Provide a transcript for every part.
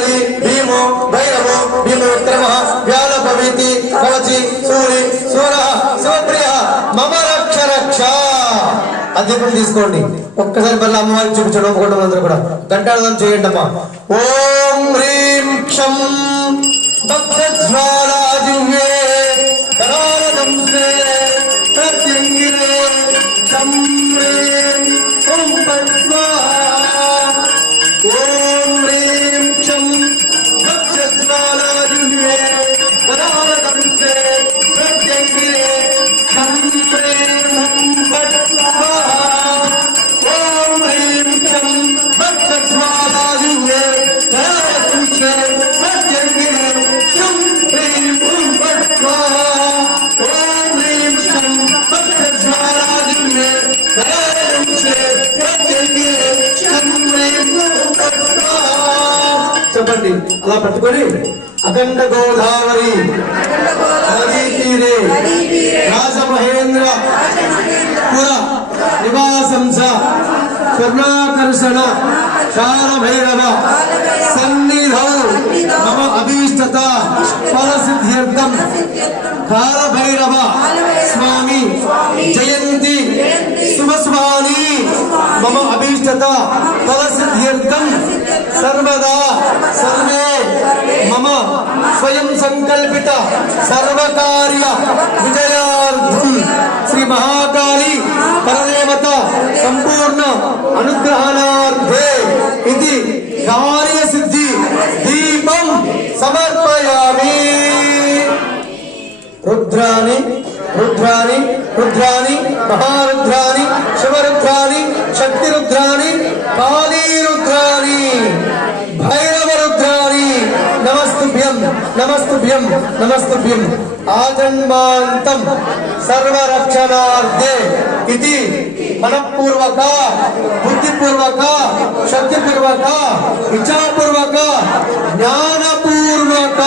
కాళి భీమో భైరవో భీమోత్తమ వ్యాలపవీతి కవచి సూరి సూర శివప్రియ మమ రక్ష రక్ష. అద్దెప్పుడు తీసుకోండి. ఒక్కసారి మళ్ళీ అమ్మవారిని చూపించడం ఒప్పుకోవడం అందరూ కూడా. గంటాళం చేయండి అమ్మా ఓం హ్రీం క్షం భక్తజ్వాలాజిహ్వే కరాళం శ్రే ప్రత్యంగిరే క్షం హ్రీం ఓం ఫట్ అలా పట్టుకొని అఖండ గోదావరి. నదీ తీరే రాజమహేంద్ర. పుర నివాసంస. స్వర్ణాకర్షణ. కాలభైరవ సన్నిధౌ. మమ అభీష్టత. ఫలసిద్ధ్యర్థం. కాలభైరవ. స్వామి. జయంతి. శుభస్వామి. మమ అభీష్టత. ఫలసిద్ధ్యర్థం. సర్వదా. సర్వే స్వయం సంకల్పిత సర్వకార్య విజయార్థం శ్రీ మహాకాళి పరదేవత సంపూర్ణ అనుగ్రహణార్థే ఇది కార్యసిద్ధి దీపం సమర్పయామి. రుద్రాని రుద్రాని రుద్రాని మహారుద్రాని శివ नमस्तुभ्यं नमस्तुभ्यं। आजन्मान्तं सर्वरक्षणार्थे इति मनपूर्वक बुद्धिपूर्वक शक्तिपूर्वक विचारपूर्वक ज्ञानपूर्वक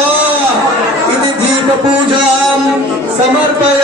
इति दीपपूजां समर्पय।